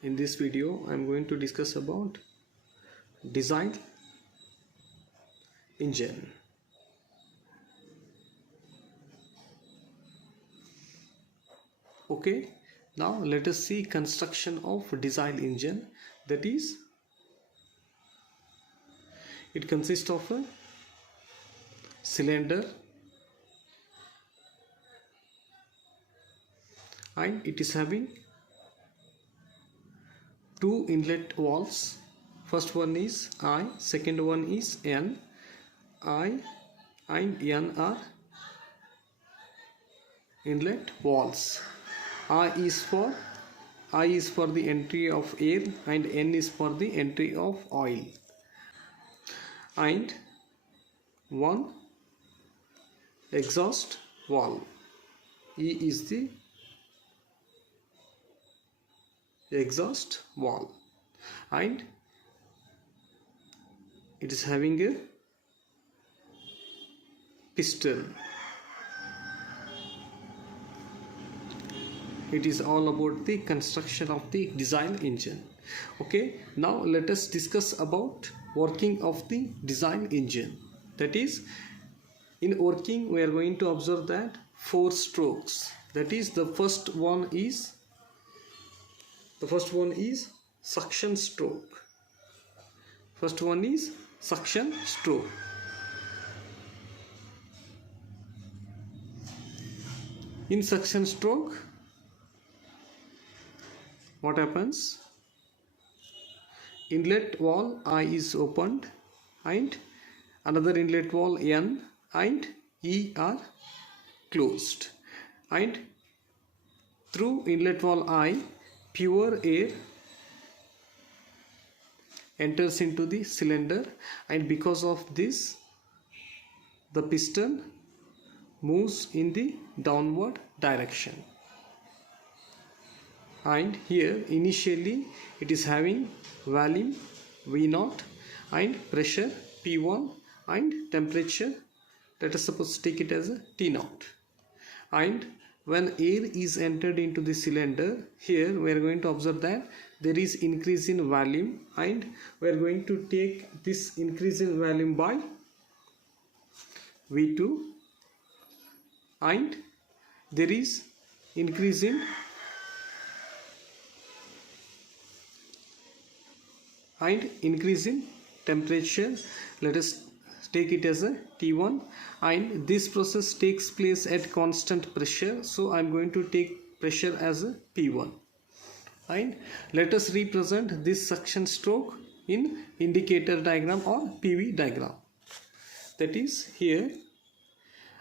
In this video I am going to discuss about diesel engine. Okay, now let us see construction of diesel engine. That is, it consists of a cylinder and it is having two inlet valves. First one is I, second one is N. I and N are inlet valves. I is for the entry of air and N is for the entry of oil. And one exhaust valve. E is the exhaust valve, and it is having a piston. It is all about the construction of the diesel engine. Okay, now let us discuss about working of the diesel engine. That is, in working we are going to observe that 4 strokes. That is, the first one is suction stroke. First one is suction stroke. In suction stroke, what happens? Inlet valve I is opened and another inlet valve N and E are closed, and through inlet valve I, pure air enters into the cylinder, and because of this the piston moves in the downward direction. And here initially it is having volume V0 and pressure P1 and temperature, let us suppose take it as a T0. And when air is entered into the cylinder, here we are going to observe that there is increase in volume, and we are going to take this increase in volume by V2, and there is increase in temperature, let us take it as a T1, and this process takes place at constant pressure, so I am going to take pressure as a P1. And let us represent this suction stroke in indicator diagram or PV diagram. That is, here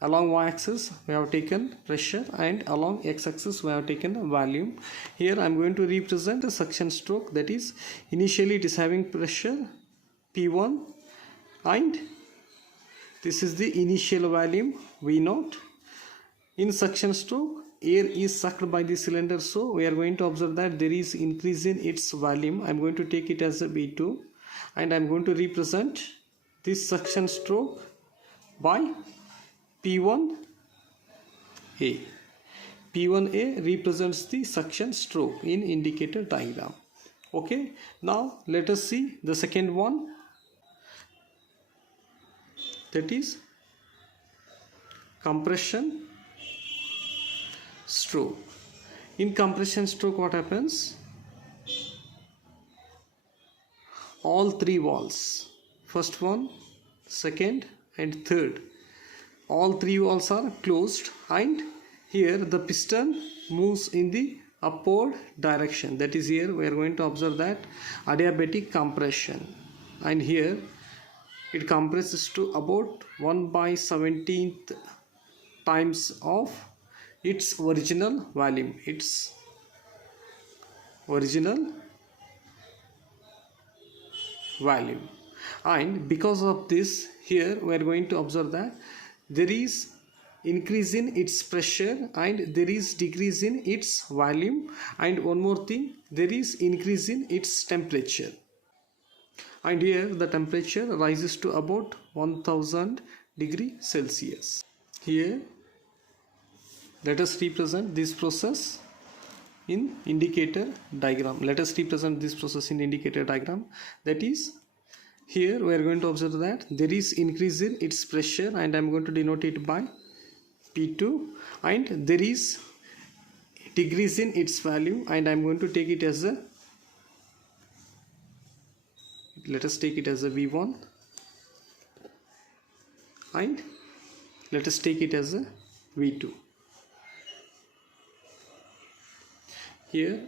along y-axis we have taken pressure and along x-axis we have taken volume. Here I am going to represent the suction stroke. That is, initially it is having pressure P1 and this is the initial volume V0. In suction stroke, air is sucked by the cylinder, so we are going to observe that there is increase in its volume. I am going to take it as a V2, and I am going to represent this suction stroke by P1A. P1A represents the suction stroke in indicator diagram. Okay, now let us see the second one. That is compression stroke. In compression stroke, what happens? All 3 valves, first one, second and third, all 3 valves are closed, and here the piston moves in the upward direction. That is, here we are going to observe that adiabatic compression, and here it compresses to about 1/17th times of its original volume, and because of this, here we are going to observe that there is increase in its pressure and there is decrease in its volume, and one more thing, there is increase in its temperature, and here the temperature rises to about 1000 degrees Celsius. Here let us represent this process in indicator diagram. Let us represent this process in indicator diagram. That is, here we are going to observe that there is increase in its pressure, and I am going to denote it by P2, and there is decrease in its value, and I am going to take it as a, let us take it as a V1, and let us take it as a V2. Here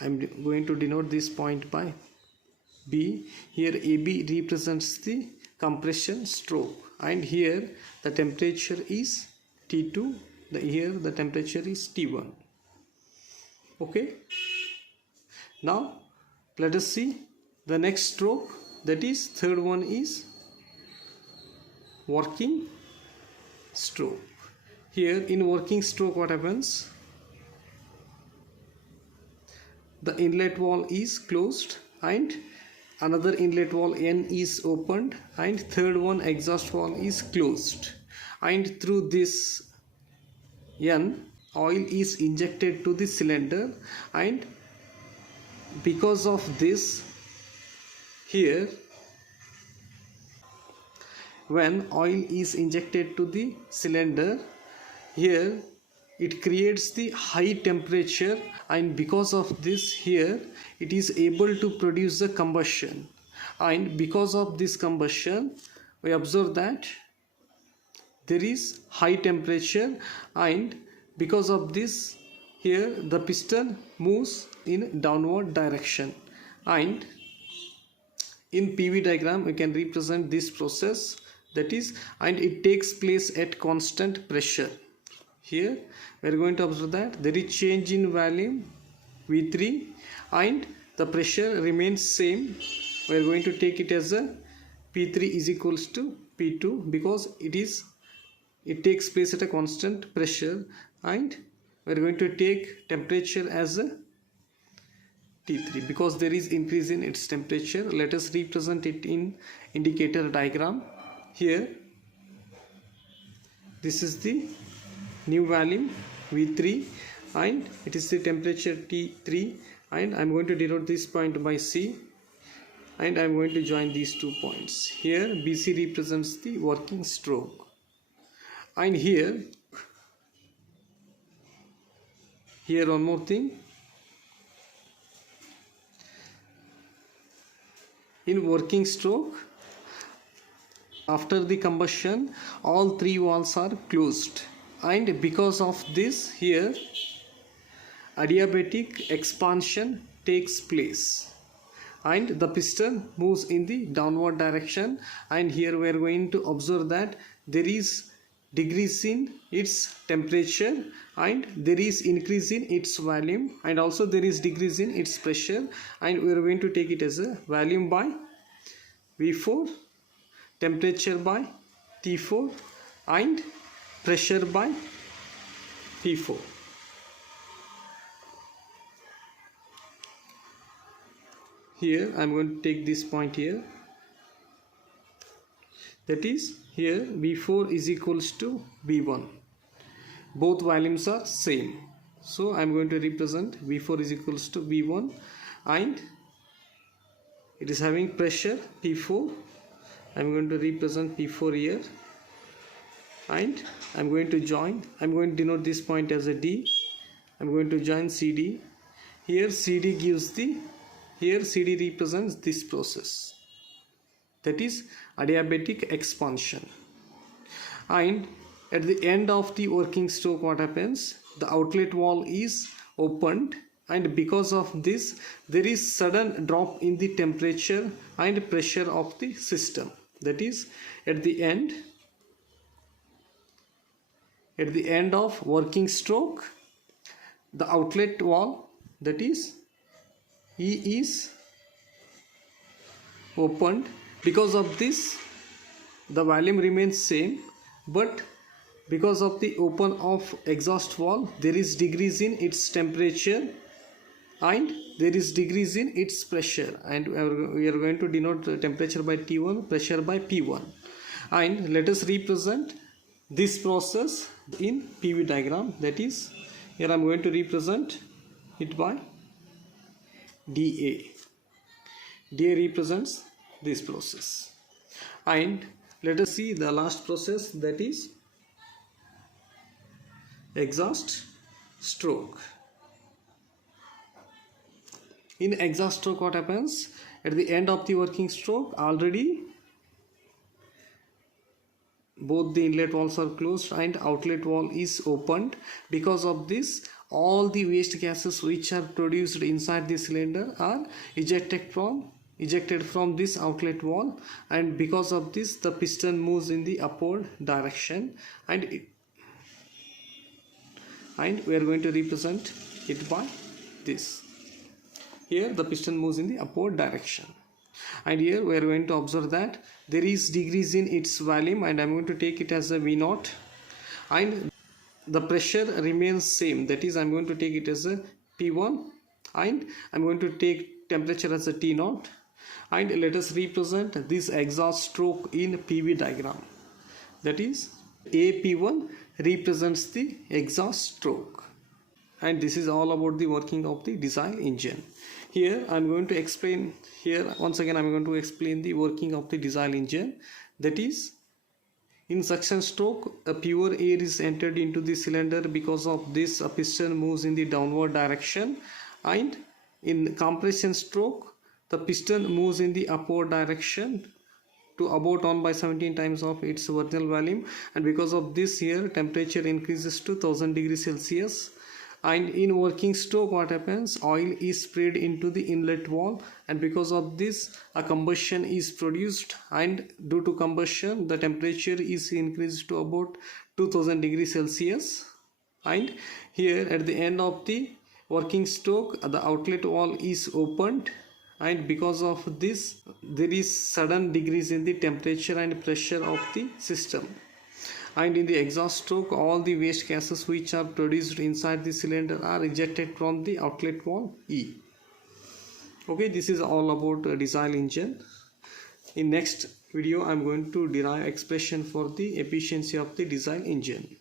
I am going to denote this point by B. Here AB represents the compression stroke, and here the temperature is T2, here the temperature is T1. Okay, now let us see the next stroke, that is third one is working stroke. Here in working stroke, what happens? The inlet wall is closed and another inlet wall N is opened, and third one exhaust wall is closed, and through this N oil is injected to the cylinder, and because of this, here when oil is injected to the cylinder, here it creates the high temperature, and because of this, here it is able to produce the combustion, and because of this combustion we observe that there is high temperature, and because of this, here the piston moves in downward direction, and in PV diagram we can represent this process, that is, and it takes place at constant pressure. Here we are going to observe that there is change in volume V3 and the pressure remains same. We are going to take it as a P3 is equals to P2 because it takes place at a constant pressure, and we are going to take temperature as a T3 because there is increase in its temperature. Let us represent it in indicator diagram. Here this is the new volume V3 and it is the temperature T3, and I am going to denote this point by C, and I am going to join these 2 points. Here BC represents the working stroke, and here one more thing, in working stroke, after the combustion all 3 valves are closed, and because of this, here adiabatic expansion takes place and the piston moves in the downward direction, and here we are going to observe that there is decrease in its temperature and there is increase in its volume, and also there is decrease in its pressure, and we are going to take it as a volume by V4, temperature by T4 and pressure by P4. Here I am going to take this point here, that is, here V4 is equals to V1. Both volumes are same, so I am going to represent V4 is equals to V1, and it is having pressure P4. I am going to represent P4 here, and I am going to denote this point as a D. I am going to join CD. Here CD represents this process, that is adiabatic expansion, and at the end of the working stroke, what happens? The outlet valve is opened, and because of this there is sudden drop in the temperature and pressure of the system. That is, at the end of working stroke, the outlet valve, that is E, is opened. Because of this, the volume remains same, but because of the open of exhaust valve, there is decrease in its temperature and there is decrease in its pressure, and we are going to denote the temperature by T1, pressure by P1. And let us represent this process in PV diagram. That is, here I am going to represent it by DA. DA represents this process. And let us see the last process, that is exhaust stroke. In exhaust stroke, what happens? At the end of the working stroke, already both the inlet walls are closed and outlet wall is opened. Because of this, all the waste gases which are produced inside the cylinder are ejected from this outlet wall, and because of this the piston moves in the upward direction, and we are going to represent it by this. Here the piston moves in the upward direction, and here we are going to observe that there is decrease in its volume, and I am going to take it as a V0, and the pressure remains same, that is I am going to take it as a P1, and I am going to take temperature as a T0. And let us represent this exhaust stroke in PV diagram. That is, AP1 represents the exhaust stroke. And this is all about the working of the diesel engine. Here I am going to explain, here once again I am going to explain the working of the diesel engine. That is, in suction stroke, a pure air is entered into the cylinder. Because of this, a piston moves in the downward direction, and in compression stroke, the piston moves in the upward direction to about 1/17 times of its original volume, and because of this, here temperature increases to 1000 degrees Celsius. And in working stroke, what happens? Oil is sprayed into the inlet wall, and because of this, a combustion is produced, and due to combustion the temperature is increased to about 2000 degrees Celsius. And here at the end of the working stroke, the outlet wall is opened, and because of this there is sudden decrease in the temperature and pressure of the system. And in the exhaust stroke, all the waste gases which are produced inside the cylinder are ejected from the outlet wall E. Okay, this is all about a diesel engine. In next video I am going to derive expression for the efficiency of the diesel engine.